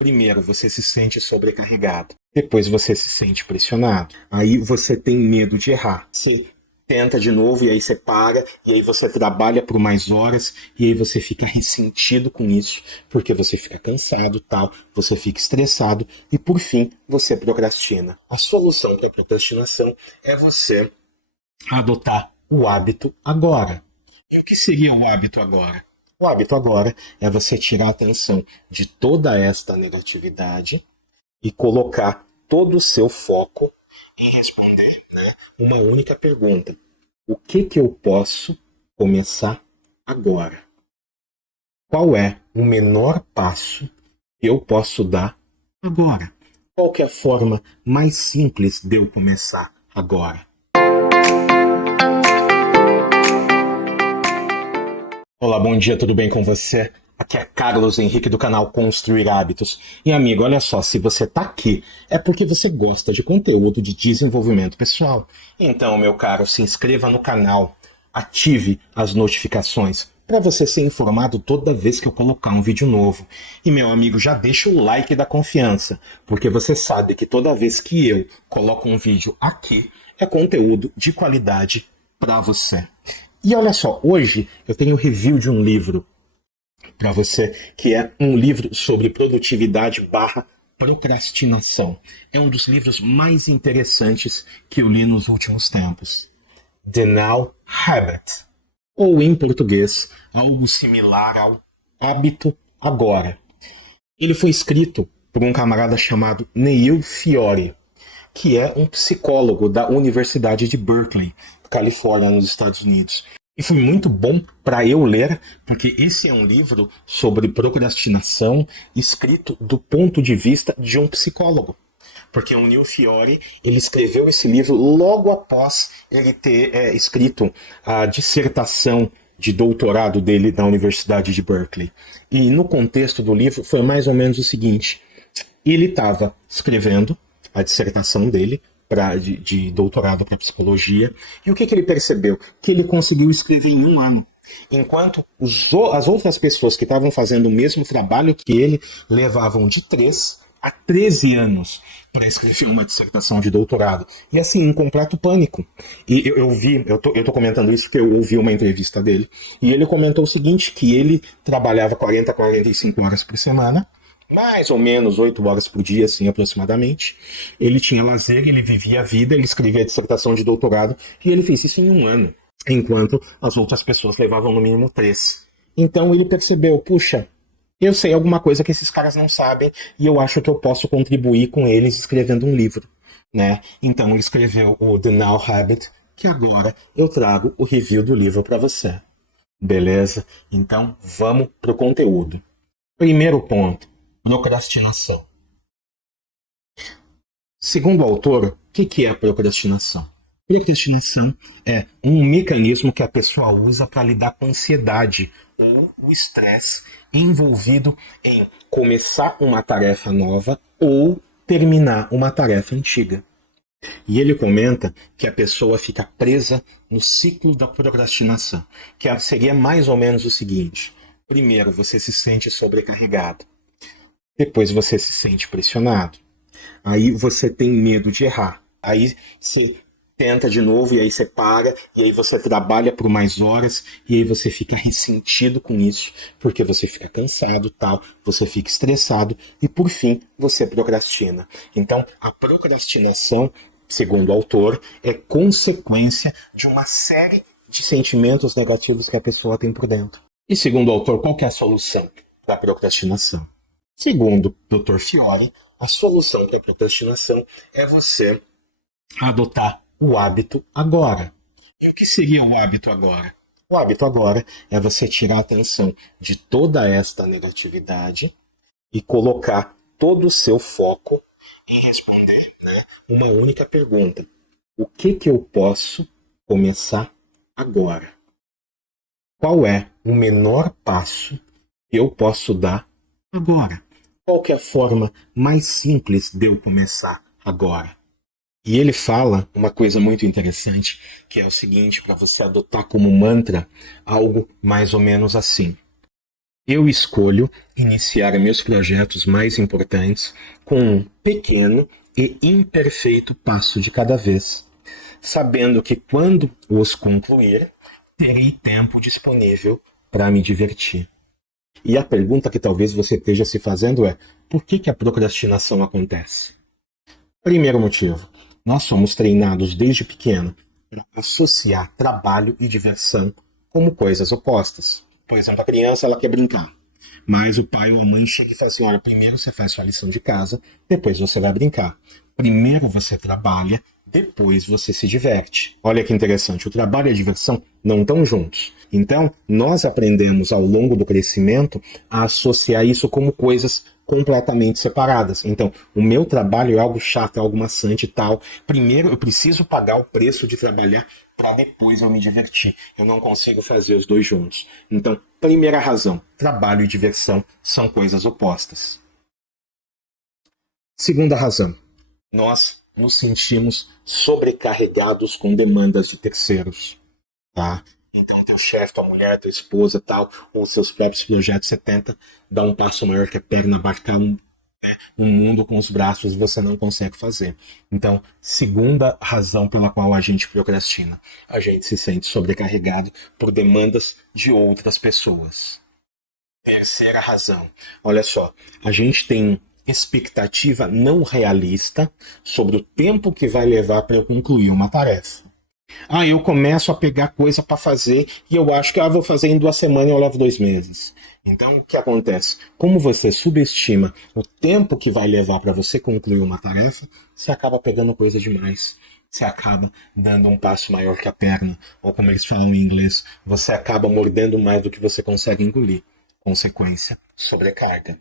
Primeiro, você se sente sobrecarregado. Depois, você se sente pressionado. Aí, você tem medo de errar. Você tenta de novo e aí você para. E aí, você trabalha por mais horas. E aí, você fica ressentido com isso. Porque você fica cansado, tal. Você fica estressado. E, por fim, você procrastina. A solução para a procrastinação é você adotar o hábito agora. E o que seria o hábito agora? O hábito agora é você tirar a atenção de toda esta negatividade e colocar todo o seu foco em responder, uma única pergunta. O que eu posso começar agora? Qual é o menor passo que eu posso dar agora? Qual que é a forma mais simples de eu começar agora? Olá, bom dia, tudo bem com você? Aqui é Carlos Henrique do canal Construir Hábitos. E amigo, olha só, se você está aqui, é porque você gosta de conteúdo de desenvolvimento pessoal. Então, meu caro, se inscreva no canal, ative as notificações para você ser informado toda vez que eu colocar um vídeo novo. E meu amigo, já deixa o like da confiança, porque você sabe que toda vez que eu coloco um vídeo aqui, é conteúdo de qualidade para você. E olha só, hoje eu tenho review de um livro para você, que é um livro sobre produtividade barra procrastinação. É um dos livros mais interessantes que eu li nos últimos tempos. The Now Habit, ou em português, algo similar ao Hábito Agora. Ele foi escrito por um camarada chamado Neil Fiore, que é um psicólogo da Universidade de Berkeley, Califórnia, nos Estados Unidos. E foi muito bom para eu ler, porque esse é um livro sobre procrastinação escrito do ponto de vista de um psicólogo. Porque o Neil Fiore, ele escreveu esse livro logo após ele ter escrito a dissertação de doutorado dele na Universidade de Berkeley. E no contexto do livro foi mais ou menos o seguinte: ele estava escrevendo a dissertação dele de doutorado para psicologia, e o que ele percebeu? Que ele conseguiu escrever em um ano, enquanto as outras pessoas que estavam fazendo o mesmo trabalho que ele levavam de 3 a 13 anos para escrever uma dissertação de doutorado. E assim, em completo pânico. E eu tô comentando isso porque eu ouvi uma entrevista dele, e ele comentou o seguinte, que ele trabalhava 40 a 45 horas por semana, mais ou menos 8 horas por dia, assim, aproximadamente. Ele tinha lazer, ele vivia a vida, ele escrevia a dissertação de doutorado, e ele fez isso em um ano, enquanto as outras pessoas levavam no mínimo 3. Então ele percebeu, puxa, eu sei alguma coisa que esses caras não sabem, e eu acho que eu posso contribuir com eles escrevendo um livro, né? Então ele escreveu o The Now Habit, que agora eu trago o review do livro para você. Beleza? Então vamos pro conteúdo. Primeiro ponto. Procrastinação. Segundo o autor, o que é a procrastinação? Procrastinação é um mecanismo que a pessoa usa para lidar com a ansiedade ou o estresse envolvido em começar uma tarefa nova ou terminar uma tarefa antiga. E ele comenta que a pessoa fica presa no ciclo da procrastinação, que seria mais ou menos o seguinte: primeiro, você se sente sobrecarregado. Depois você se sente pressionado. Aí você tem medo de errar. Aí você tenta de novo e aí você para. E aí você trabalha por mais horas. E aí você fica ressentido com isso. Porque você fica cansado, tal. Você fica estressado. E por fim, você procrastina. Então, a procrastinação, segundo o autor, é consequência de uma série de sentimentos negativos que a pessoa tem por dentro. E segundo o autor, qual que é a solução para a procrastinação? Segundo o Dr. Fiore, a solução para a procrastinação é você adotar o hábito agora. E o que seria o hábito agora? O hábito agora é você tirar a atenção de toda esta negatividade e colocar todo o seu foco em responder, uma única pergunta. O que eu posso começar agora? Qual é o menor passo que eu posso dar agora? Qual que é a forma mais simples de eu começar agora? E ele fala uma coisa muito interessante, que é o seguinte, para você adotar como mantra, algo mais ou menos assim. Eu escolho iniciar meus projetos mais importantes com um pequeno e imperfeito passo de cada vez, sabendo que quando os concluir, terei tempo disponível para me divertir. E a pergunta que talvez você esteja se fazendo é: por que a procrastinação acontece? Primeiro motivo, nós somos treinados desde pequeno para associar trabalho e diversão como coisas opostas. Por exemplo, a criança ela quer brincar, mas o pai ou a mãe chega e fala assim: olha, primeiro você faz sua lição de casa, depois você vai brincar. Primeiro você trabalha, depois você se diverte. Olha que interessante, o trabalho e a diversão não estão juntos. Então, nós aprendemos ao longo do crescimento a associar isso como coisas completamente separadas. Então, o meu trabalho é algo chato, é algo maçante e tal. Primeiro, eu preciso pagar o preço de trabalhar para depois eu me divertir. Eu não consigo fazer os dois juntos. Então, primeira razão, trabalho e diversão são coisas opostas. Segunda razão, nós nos sentimos sobrecarregados com demandas de terceiros, tá? Então, teu chefe, tua mulher, tua esposa, tal, ou seus próprios projetos, você tenta dar um passo maior que a perna, abarcar um mundo com os braços e você não consegue fazer. Então, segunda razão pela qual a gente procrastina, a gente se sente sobrecarregado por demandas de outras pessoas. Terceira razão, olha só, a gente tem expectativa não realista sobre o tempo que vai levar para eu concluir uma tarefa. Eu começo a pegar coisa para fazer e eu acho que vou fazer em 2 semanas e eu levo 2 meses. Então, o que acontece? Como você subestima o tempo que vai levar para você concluir uma tarefa, você acaba pegando coisa demais. Você acaba dando um passo maior que a perna, ou como eles falam em inglês, você acaba mordendo mais do que você consegue engolir. Consequência, sobrecarga.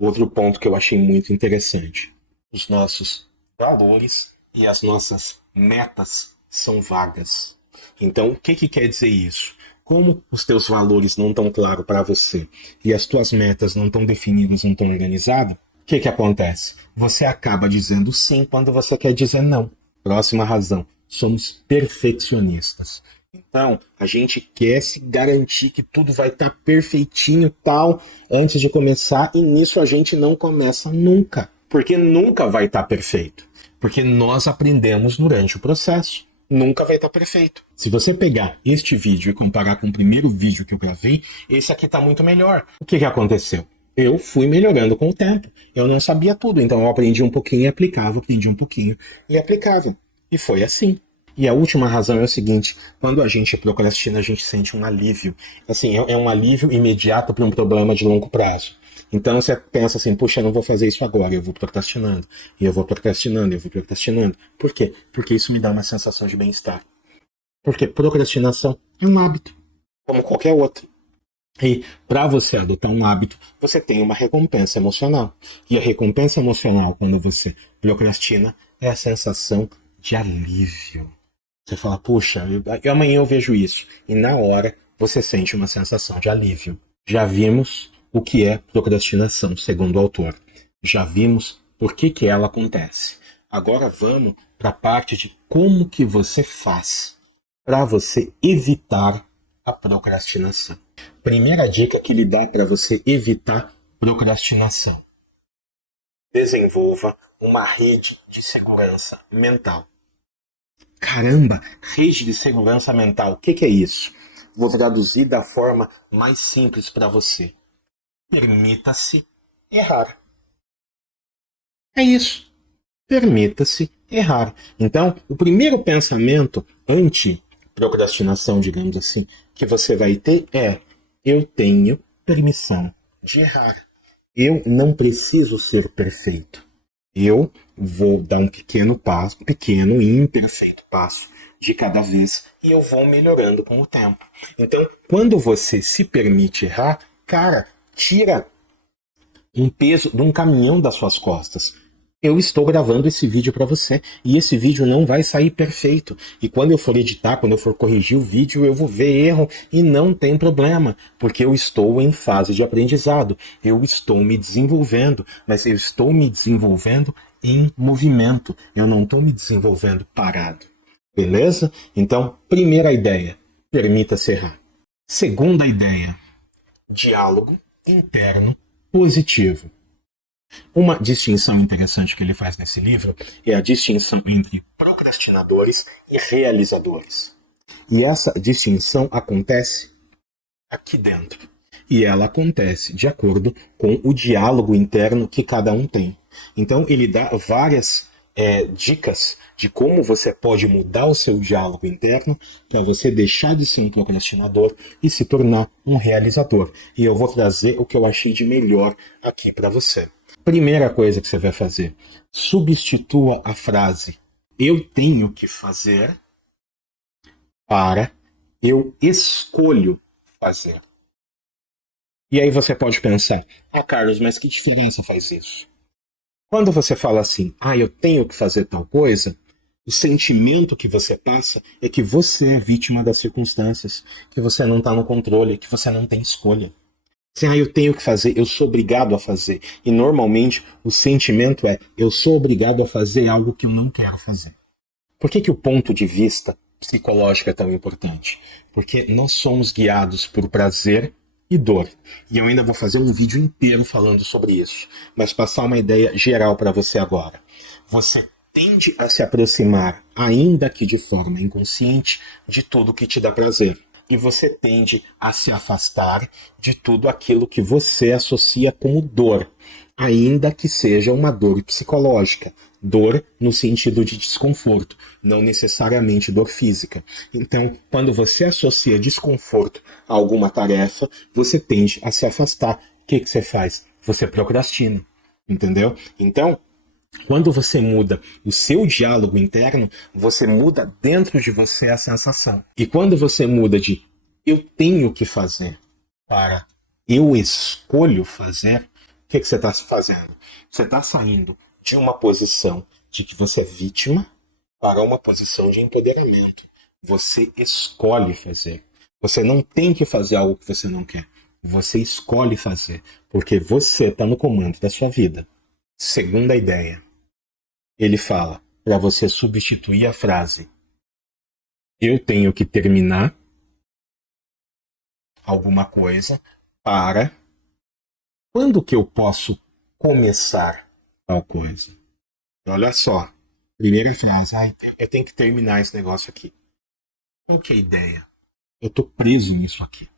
Outro ponto que eu achei muito interessante. Os nossos valores e as nossas metas são vagas. Então, o que quer dizer isso? Como os teus valores não estão claros para você e as tuas metas não estão definidas, não estão organizadas, o que acontece? Você acaba dizendo sim quando você quer dizer não. Próxima razão, somos perfeccionistas. Então, a gente quer se garantir que tudo vai estar perfeitinho tal antes de começar e nisso a gente não começa nunca. Porque nunca vai estar perfeito. Porque nós aprendemos durante o processo. Nunca vai estar perfeito. Se você pegar este vídeo e comparar com o primeiro vídeo que eu gravei, esse aqui está muito melhor. O que aconteceu? Eu fui melhorando com o tempo. Eu não sabia tudo, então eu aprendi um pouquinho e aplicava, aprendi um pouquinho e aplicava. E foi assim. E a última razão é o seguinte, quando a gente procrastina, a gente sente um alívio. Assim, é um alívio imediato para um problema de longo prazo. Então você pensa assim, puxa, eu não vou fazer isso agora, eu vou procrastinando, e eu vou procrastinando, eu vou procrastinando. Por quê? Porque isso me dá uma sensação de bem-estar. Porque procrastinação é um hábito, como qualquer outro. E para você adotar um hábito, você tem uma recompensa emocional. E a recompensa emocional, quando você procrastina, é a sensação de alívio. Você fala, puxa, amanhã eu vejo isso. E na hora, você sente uma sensação de alívio. Já vimos o que é procrastinação, segundo o autor. Já vimos por que ela acontece. Agora vamos para a parte de como que você faz para você evitar a procrastinação. Primeira dica que lhe dá para você evitar procrastinação. Desenvolva uma rede de segurança mental. Caramba, rede de segurança mental, o que é isso? Vou traduzir da forma mais simples para você. Permita-se errar. É isso. Permita-se errar. Então, o primeiro pensamento anti-procrastinação, digamos assim, que você vai ter é: eu tenho permissão de errar. Eu não preciso ser perfeito. Eu vou dar um pequeno passo, um pequeno e imperfeito passo de cada vez e eu vou melhorando com o tempo. Então, quando você se permite errar, cara, tira um peso de um caminhão das suas costas. Eu estou gravando esse vídeo para você e esse vídeo não vai sair perfeito. E quando eu for editar, quando eu for corrigir o vídeo, eu vou ver erro e não tem problema, porque eu estou em fase de aprendizado. Eu estou me desenvolvendo, mas eu estou me desenvolvendo em movimento. Eu não estou me desenvolvendo parado. Beleza? Então, primeira ideia, permita-se errar. Segunda ideia, diálogo interno positivo. Uma distinção interessante que ele faz nesse livro é a distinção entre procrastinadores e realizadores. E essa distinção acontece aqui dentro. E ela acontece de acordo com o diálogo interno que cada um tem. Então, ele dá várias dicas de como você pode mudar o seu diálogo interno para você deixar de ser um procrastinador e se tornar um realizador. E eu vou trazer o que eu achei de melhor aqui para você. Primeira coisa que você vai fazer, substitua a frase "eu tenho que fazer" para "eu escolho fazer". E aí você pode pensar, Carlos, mas que diferença faz isso? Quando você fala assim, eu tenho que fazer tal coisa, o sentimento que você passa é que você é vítima das circunstâncias, que você não está no controle, que você não tem escolha. Se eu tenho que fazer, eu sou obrigado a fazer. E normalmente o sentimento é, eu sou obrigado a fazer algo que eu não quero fazer. Por que o ponto de vista psicológico é tão importante? Porque nós somos guiados por prazer e dor. E eu ainda vou fazer um vídeo inteiro falando sobre isso. Mas passar uma ideia geral para você agora. Você tende a se aproximar, ainda que de forma inconsciente, de tudo que te dá prazer. E você tende a se afastar de tudo aquilo que você associa como dor, ainda que seja uma dor psicológica. Dor no sentido de desconforto, não necessariamente dor física. Então, quando você associa desconforto a alguma tarefa, você tende a se afastar. O que você faz? Você procrastina, entendeu? Então, quando você muda o seu diálogo interno, você muda dentro de você a sensação. E quando você muda de "eu tenho que fazer" para "eu escolho fazer", o que você está fazendo? Você está saindo de uma posição de que você é vítima para uma posição de empoderamento. Você escolhe fazer. Você não tem que fazer algo que você não quer. Você escolhe fazer, porque você está no comando da sua vida. Segunda ideia. Ele fala para você substituir a frase "eu tenho que terminar alguma coisa" para "quando que eu posso começar tal coisa?". Olha só, primeira frase, eu tenho que terminar esse negócio aqui. Qual que é a ideia? Eu tô preso nisso aqui.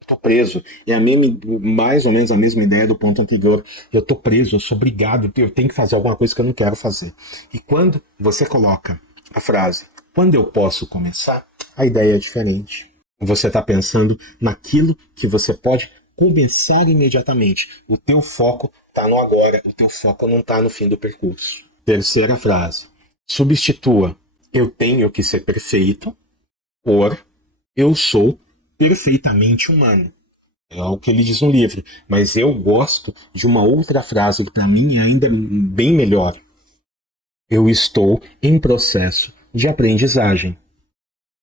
Eu tô preso. É mais ou menos a mesma ideia do ponto anterior. Eu tô preso, eu sou obrigado, eu tenho que fazer alguma coisa que eu não quero fazer. E quando você coloca a frase "quando eu posso começar", a ideia é diferente. Você está pensando naquilo que você pode começar imediatamente. O teu foco está no agora, o teu foco não está no fim do percurso. Terceira frase. Substitua "eu tenho que ser perfeito" por "eu sou perfeitamente humano". É o que ele diz no livro. Mas eu gosto de uma outra frase que para mim é ainda bem melhor. "Eu estou em processo de aprendizagem". O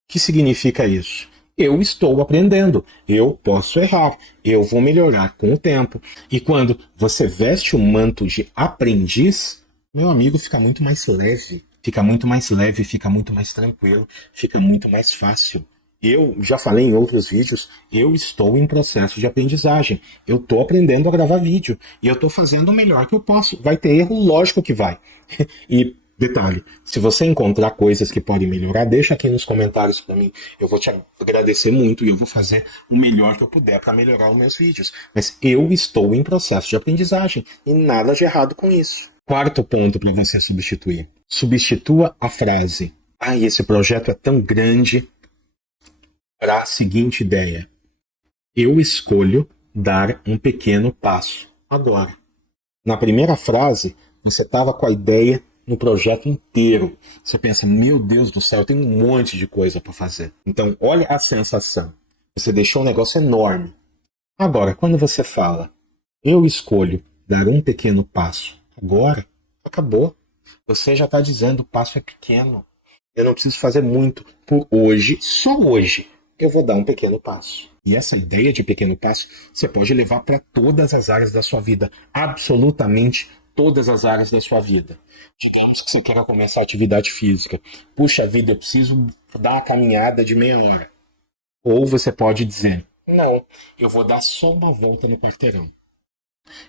que significa isso? Eu estou aprendendo, eu posso errar, eu vou melhorar com o tempo. E quando você veste o manto de aprendiz, meu amigo, fica muito mais leve, fica muito mais tranquilo, fica muito mais fácil. Eu já falei em outros vídeos, eu estou em processo de aprendizagem. Eu estou aprendendo a gravar vídeo e eu estou fazendo o melhor que eu posso. Vai ter erro, lógico que vai. E detalhe, se você encontrar coisas que podem melhorar, deixa aqui nos comentários para mim. Eu vou te agradecer muito e eu vou fazer o melhor que eu puder para melhorar os meus vídeos. Mas eu estou em processo de aprendizagem e nada de errado com isso. Quarto ponto para você substituir. Substitua a frase "esse projeto é tão grande" para a seguinte ideia: "eu escolho dar um pequeno passo agora". Na primeira frase, você estava com a ideia no projeto inteiro. Você pensa, meu Deus do céu, tem um monte de coisa para fazer. Então, olha a sensação. Você deixou um negócio enorme. Agora, quando você fala "eu escolho dar um pequeno passo agora", acabou. Você já está dizendo, o passo é pequeno. Eu não preciso fazer muito por hoje, só hoje eu vou dar um pequeno passo. E essa ideia de pequeno passo você pode levar para todas as áreas da sua vida, absolutamente todas as áreas da sua vida. Digamos que você queira começar atividade física. Puxa vida, eu preciso dar a caminhada de meia hora. Ou você pode dizer, Não, eu vou dar só uma volta no quarteirão.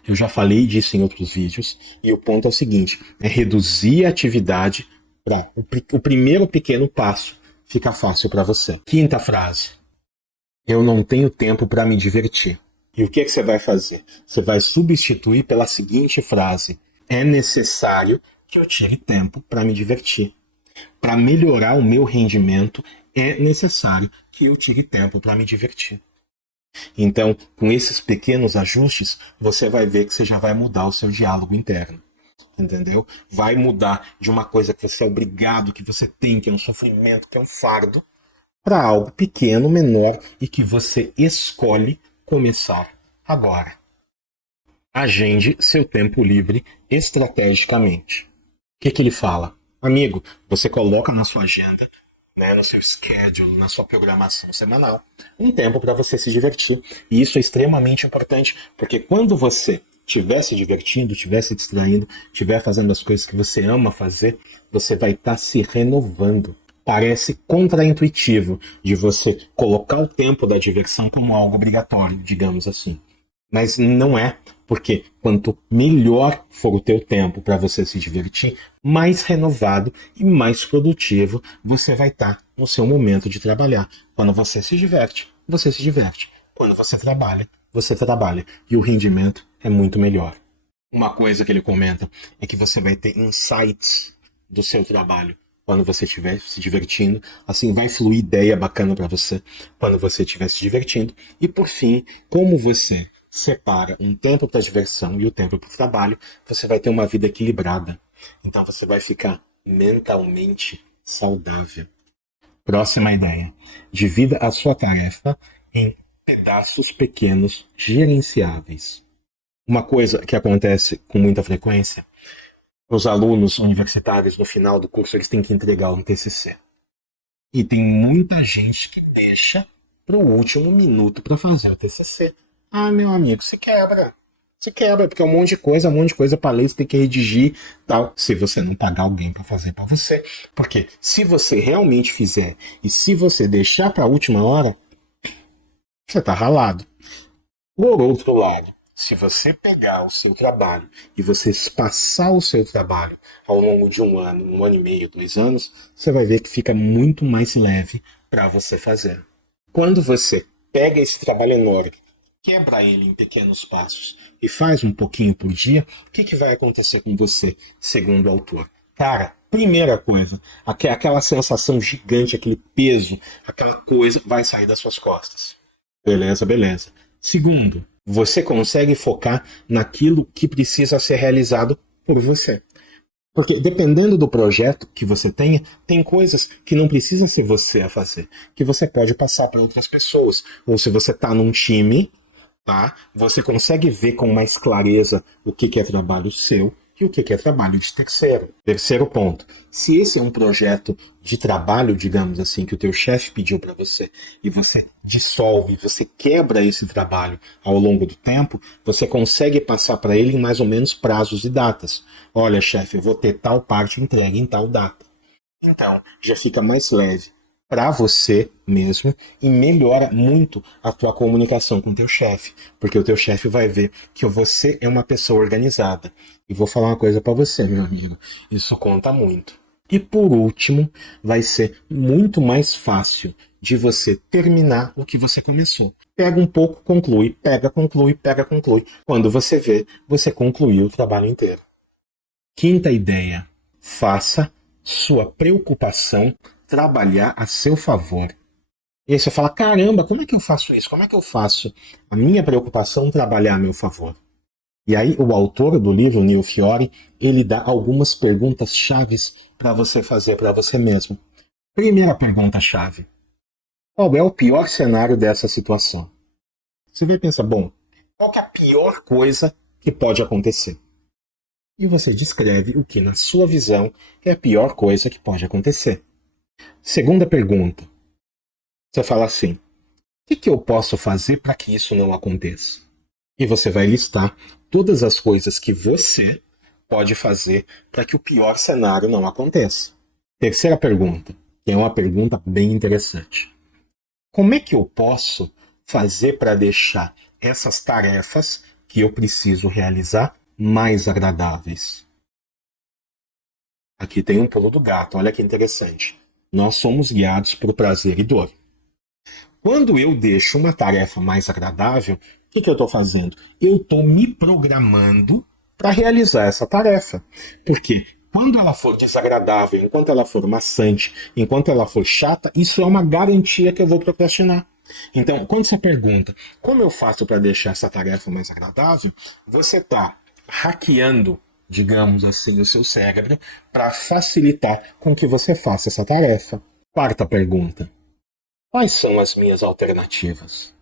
Eu já falei disso em outros vídeos, e o ponto é o seguinte: é reduzir a atividade para o primeiro pequeno passo ficar fácil para você. Quinta frase: eu não tenho tempo para me divertir. E o que, é que você vai fazer? Você vai substituir pela seguinte frase: é necessário que eu tire tempo para me divertir. Para melhorar o meu rendimento, é necessário que eu tire tempo para me divertir. Então, com esses pequenos ajustes, você vai ver que você já vai mudar o seu diálogo interno. Entendeu? Vai mudar de uma coisa que você é obrigado, que você tem, que é um sofrimento, que é um fardo, para algo pequeno, menor e que você escolhe começar agora. Agende seu tempo livre estrategicamente. O que ele fala? Amigo, você coloca na sua agenda, né, no seu schedule, na sua programação semanal, um tempo para você se divertir. E isso é extremamente importante, porque quando você estiver se divertindo, estiver se distraindo, estiver fazendo as coisas que você ama fazer, você vai estar se renovando. Parece contraintuitivo de você colocar o tempo da diversão como algo obrigatório, digamos assim. Mas não é, porque quanto melhor for o teu tempo para você se divertir, mais renovado e mais produtivo você vai estar no seu momento de trabalhar. Quando você se diverte, você se diverte. Quando você trabalha, você trabalha. E o rendimento é muito melhor. Uma coisa que ele comenta é que você vai ter insights do seu trabalho quando você estiver se divertindo. Assim, vai fluir ideia bacana para você quando você estiver se divertindo. E por fim, como você separa um tempo para diversão e o tempo para o trabalho, você vai ter uma vida equilibrada. Então você vai ficar mentalmente saudável. Próxima ideia. Divida a sua tarefa em pedaços pequenos gerenciáveis. Uma coisa que acontece com muita frequência, os alunos universitários no final do curso eles têm que entregar um TCC. E tem muita gente que deixa para o último minuto para fazer o TCC. Ah, meu amigo, se quebra. Se quebra, porque é um monte de coisa para ler, você tem que redigir, tal, se você não pagar alguém para fazer para você. Porque se você realmente fizer e se você deixar para a última hora, você tá ralado. Por outro lado, se você pegar o seu trabalho e você espaçar o seu trabalho ao longo de um ano e meio, 2 anos, você vai ver que fica muito mais leve para você fazer. Quando você pega esse trabalho enorme, quebra ele em pequenos passos e faz um pouquinho por dia, o que vai acontecer com você, segundo o autor? Cara, primeira coisa, aquela sensação gigante, aquele peso, aquela coisa vai sair das suas costas. Beleza, beleza. Segundo, você consegue focar naquilo que precisa ser realizado por você. Porque dependendo do projeto que você tenha, tem coisas que não precisa ser você a fazer, que você pode passar para outras pessoas. Ou se você está num time, tá? Você consegue ver com mais clareza o que é trabalho seu e o que é trabalho de terceiro. Terceiro ponto. Se esse é um projeto de trabalho, digamos assim, que o teu chefe pediu para você e você dissolve, você quebra esse trabalho ao longo do tempo, você consegue passar para ele em mais ou menos prazos e datas. Olha, chefe, eu vou ter tal parte entregue em tal data. Então, já fica mais leve para você mesmo e melhora muito a tua comunicação com o teu chefe, porque o teu chefe vai ver que você é uma pessoa organizada. E vou falar uma coisa para você, meu amigo, isso conta muito. E por último, vai ser muito mais fácil de você terminar o que você começou. Pega um pouco, conclui, pega, conclui, pega, conclui. Quando você vê, você concluiu o trabalho inteiro. Quinta ideia, faça sua preocupação trabalhar a seu favor. E aí você fala, caramba, como é que eu faço isso? Como é que eu faço a minha preocupação trabalhar a meu favor? E aí o autor do livro, Neil Fiore, ele dá algumas perguntas chaves para você fazer para você mesmo. Primeira pergunta-chave. Qual é o pior cenário dessa situação? Você vai pensar, bom, qual que é a pior coisa que pode acontecer? E você descreve o que, na sua visão, é a pior coisa que pode acontecer. Segunda pergunta. Você fala assim, o que eu posso fazer para que isso não aconteça? E você vai listar todas as coisas que você pode fazer para que o pior cenário não aconteça. Terceira pergunta, que é uma pergunta bem interessante. Como é que eu posso fazer para deixar essas tarefas que eu preciso realizar mais agradáveis? Aqui tem um pulo do gato, olha que interessante. Nós somos guiados por prazer e dor. Quando eu deixo uma tarefa mais agradável, o que eu estou fazendo? Eu estou me programando para realizar essa tarefa. Porque quando ela for desagradável, enquanto ela for maçante, enquanto ela for chata, isso é uma garantia que eu vou procrastinar. Então, quando você pergunta como eu faço para deixar essa tarefa mais agradável, você está hackeando, digamos assim, o seu cérebro para facilitar com que você faça essa tarefa. Quarta pergunta. Quais são as minhas alternativas?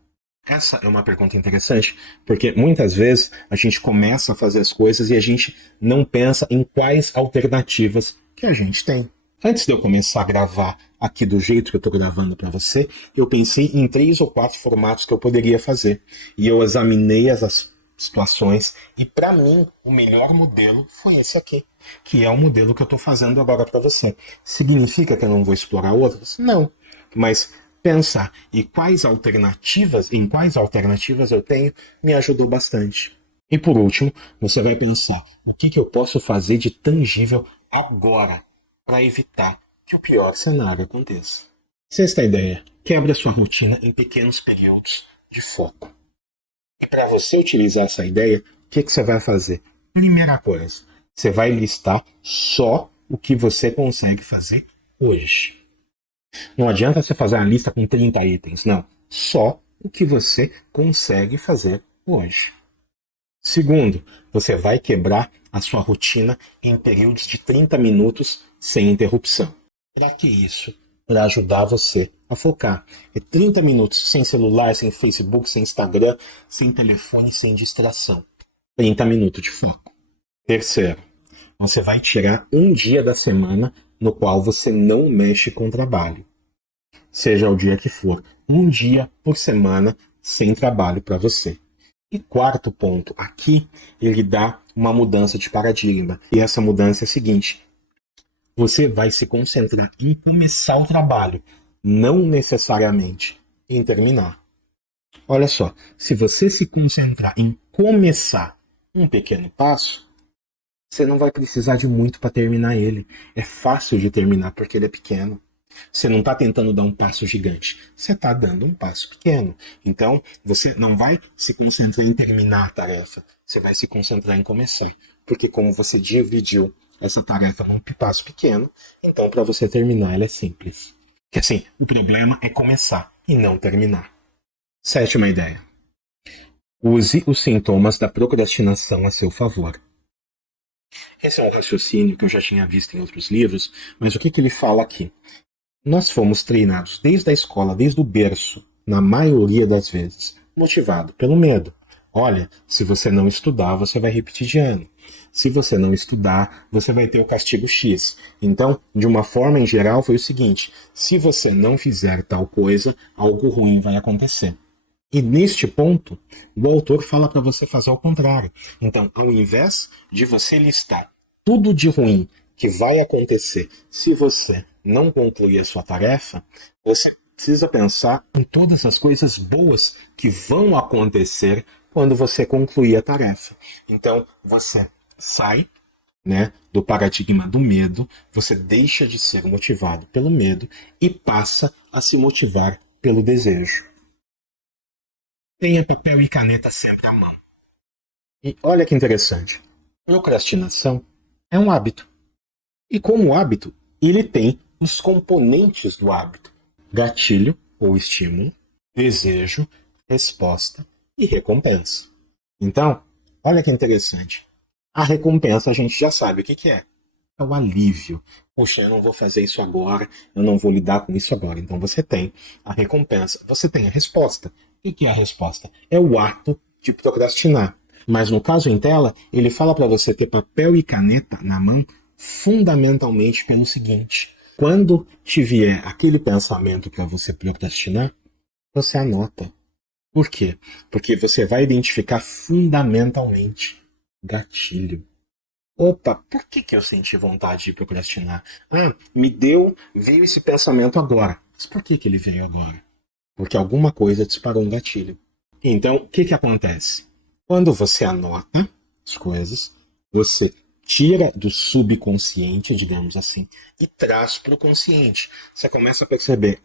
Essa é uma pergunta interessante, porque muitas vezes a gente começa a fazer as coisas e a gente não pensa em quais alternativas que a gente tem. Antes de eu começar a gravar aqui do jeito que eu estou gravando para você, eu pensei em 3 ou 4 formatos que eu poderia fazer. E eu examinei as situações e, para mim, o melhor modelo foi esse aqui, que é o modelo que eu estou fazendo agora para você. Significa que eu não vou explorar outros? Não. Mas pensar em quais alternativas eu tenho me ajudou bastante. E por último, você vai pensar o que eu posso fazer de tangível agora para evitar que o pior cenário aconteça. Sexta ideia, quebre a sua rotina em pequenos períodos de foco. E para você utilizar essa ideia, o que você vai fazer? Primeira coisa, você vai listar só o que você consegue fazer hoje. Não adianta você fazer uma lista com 30 itens, não. Só o que você consegue fazer hoje. Segundo, você vai quebrar a sua rotina em períodos de 30 minutos sem interrupção. Para que isso? Para ajudar você a focar. É 30 minutos sem celular, sem Facebook, sem Instagram, sem telefone, sem distração. 30 minutos de foco. Terceiro, você vai tirar um dia da semana no qual você não mexe com o trabalho. Seja o dia que for, um dia por semana sem trabalho para você. E quarto ponto, aqui ele dá uma mudança de paradigma. E essa mudança é a seguinte: você vai se concentrar em começar o trabalho, não necessariamente em terminar. Olha só, se você se concentrar em começar um pequeno passo, você não vai precisar de muito para terminar ele. É fácil de terminar porque ele é pequeno. Você não está tentando dar um passo gigante, você está dando um passo pequeno. Então, você não vai se concentrar em terminar a tarefa, você vai se concentrar em começar. Porque como você dividiu essa tarefa num passo pequeno, então para você terminar ela é simples. Que assim, o problema é começar e não terminar. Sétima ideia. Use os sintomas da procrastinação a seu favor. Esse é um raciocínio que eu já tinha visto em outros livros, mas o que ele fala aqui? Nós fomos treinados desde a escola, desde o berço, na maioria das vezes, motivado pelo medo. Olha, se você não estudar, você vai repetir de ano. Se você não estudar, você vai ter o castigo X. Então, de uma forma em geral, foi o seguinte: se você não fizer tal coisa, algo ruim vai acontecer. E neste ponto, o autor fala para você fazer o contrário. Então, ao invés de você listar tudo de ruim que vai acontecer se você não concluir a sua tarefa, você precisa pensar em todas as coisas boas que vão acontecer quando você concluir a tarefa. Então, você sai, do paradigma do medo, você deixa de ser motivado pelo medo e passa a se motivar pelo desejo. Tenha papel e caneta sempre à mão. E olha que interessante, procrastinação é um hábito. E como hábito, ele tem os componentes do hábito: gatilho ou estímulo, desejo, resposta e recompensa. Então, olha que interessante. A recompensa a gente já sabe o que é. É o alívio. Poxa, eu não vou fazer isso agora, eu não vou lidar com isso agora. Então você tem a recompensa, você tem a resposta. O que é a resposta? É o ato de procrastinar. Mas no caso em tela, ele fala para você ter papel e caneta na mão fundamentalmente pelo seguinte: quando te vier aquele pensamento para você procrastinar, você anota. Por quê? Porque você vai identificar fundamentalmente gatilho. Opa, por que eu senti vontade de procrastinar? Veio esse pensamento agora. Mas por que ele veio agora? porque alguma coisa disparou um gatilho. Então, o que acontece? Quando você anota as coisas, você tira do subconsciente, digamos assim, e traz para o consciente. Você começa a perceber,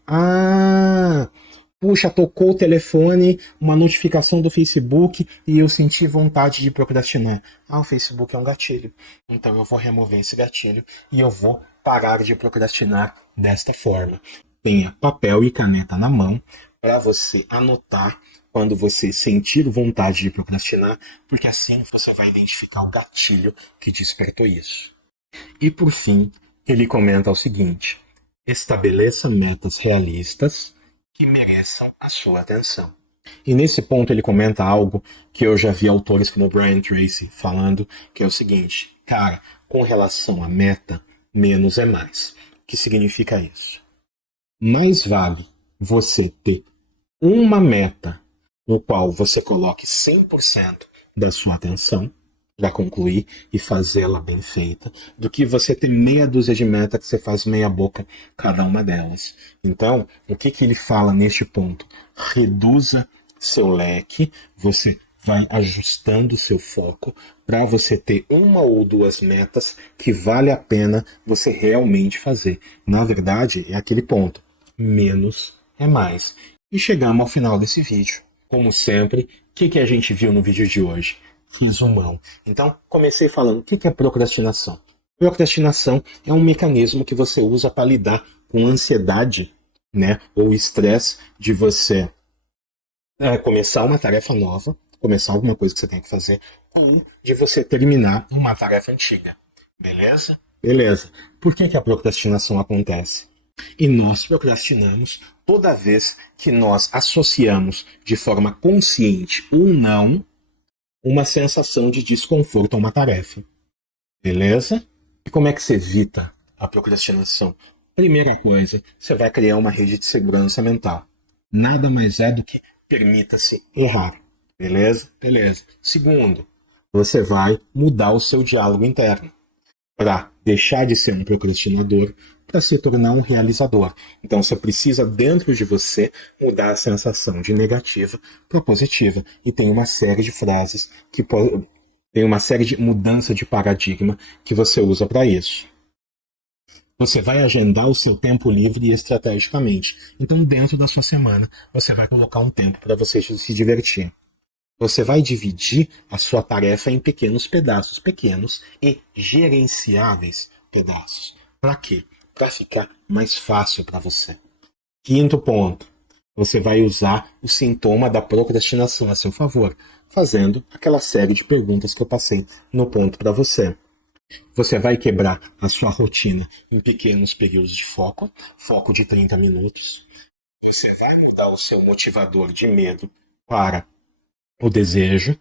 puxa, tocou o telefone, uma notificação do Facebook e eu senti vontade de procrastinar. O Facebook é um gatilho. Então eu vou remover esse gatilho e eu vou parar de procrastinar desta forma. Tenha papel e caneta na mão para você anotar quando você sentir vontade de procrastinar, porque assim você vai identificar o gatilho que despertou isso. E por fim, ele comenta o seguinte: estabeleça metas realistas que mereçam a sua atenção. E nesse ponto ele comenta algo que eu já vi autores como Brian Tracy falando, que é o seguinte: cara, com relação à meta, menos é mais. O que significa isso? Mais vale você ter uma meta no qual você coloque 100% da sua atenção para concluir e fazê-la bem feita, do que você ter meia dúzia de metas que você faz meia boca cada uma delas. Então, o que ele fala neste ponto? Reduza seu leque, você vai ajustando o seu foco para você ter uma ou duas metas que vale a pena você realmente fazer. Na verdade, é aquele ponto. Menos é mais. E chegamos ao final desse vídeo. Como sempre, o que a gente viu no vídeo de hoje? Resumão. Então, comecei falando o que é procrastinação. Procrastinação é um mecanismo que você usa para lidar com ansiedade, né, ou estresse de você começar uma tarefa nova, começar alguma coisa que você tem que fazer, ou de você terminar uma tarefa antiga. Beleza? Beleza. Por que a procrastinação acontece? E nós procrastinamos toda vez que nós associamos de forma consciente ou não uma sensação de desconforto a uma tarefa. Beleza? E como é que você evita a procrastinação? Primeira coisa, você vai criar uma rede de segurança mental. Nada mais é do que permita-se errar. Beleza? Beleza. Segundo, você vai mudar o seu diálogo interno para deixar de ser um procrastinador para se tornar um realizador. Então você precisa dentro de você mudar a sensação de negativa para positiva. E tem uma série de frases tem uma série de mudança de paradigma que você usa para isso. Você vai agendar o seu tempo livre estrategicamente. Então dentro da sua semana você vai colocar um tempo para você se divertir. Você vai dividir a sua tarefa em pequenos pedaços, pequenos e gerenciáveis pedaços. Para quê? Para ficar mais fácil para você. Quinto ponto, você vai usar o sintoma da procrastinação a seu favor, fazendo aquela série de perguntas que eu passei no ponto para você. Você vai quebrar a sua rotina em pequenos períodos de foco de 30 minutos. Você vai mudar o seu motivador de medo para o desejo.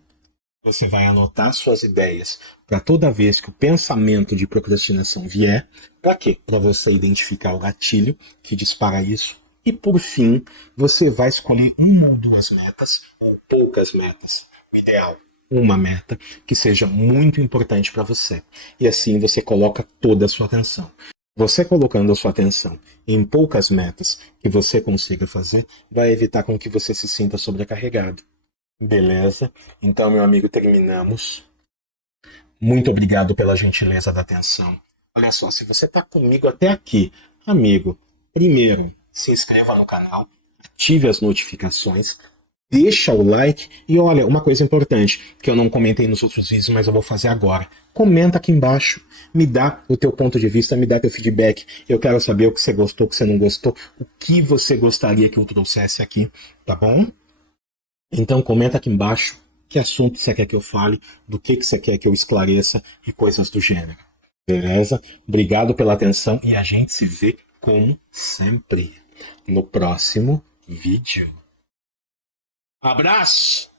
Você vai anotar suas ideias para toda vez que o pensamento de procrastinação vier. Para quê? Para você identificar o gatilho que dispara isso. E por fim, você vai escolher uma ou duas metas, ou poucas metas. O ideal, uma meta que seja muito importante para você. E assim você coloca toda a sua atenção. Você colocando a sua atenção em poucas metas que você consiga fazer, vai evitar com que você se sinta sobrecarregado. Beleza? Então, meu amigo, terminamos. Muito obrigado pela gentileza da atenção. Olha só, se você está comigo até aqui, amigo, primeiro, se inscreva no canal, ative as notificações, deixa o like e olha, uma coisa importante, que eu não comentei nos outros vídeos, mas eu vou fazer agora. Comenta aqui embaixo, me dá o teu ponto de vista, me dá teu feedback. Eu quero saber o que você gostou, o que você não gostou, o que você gostaria que eu trouxesse aqui, tá bom? Então comenta aqui embaixo que assunto você quer que eu fale, do que você quer que eu esclareça e coisas do gênero. Beleza? Obrigado pela atenção e a gente se vê como sempre no próximo vídeo. Abraço!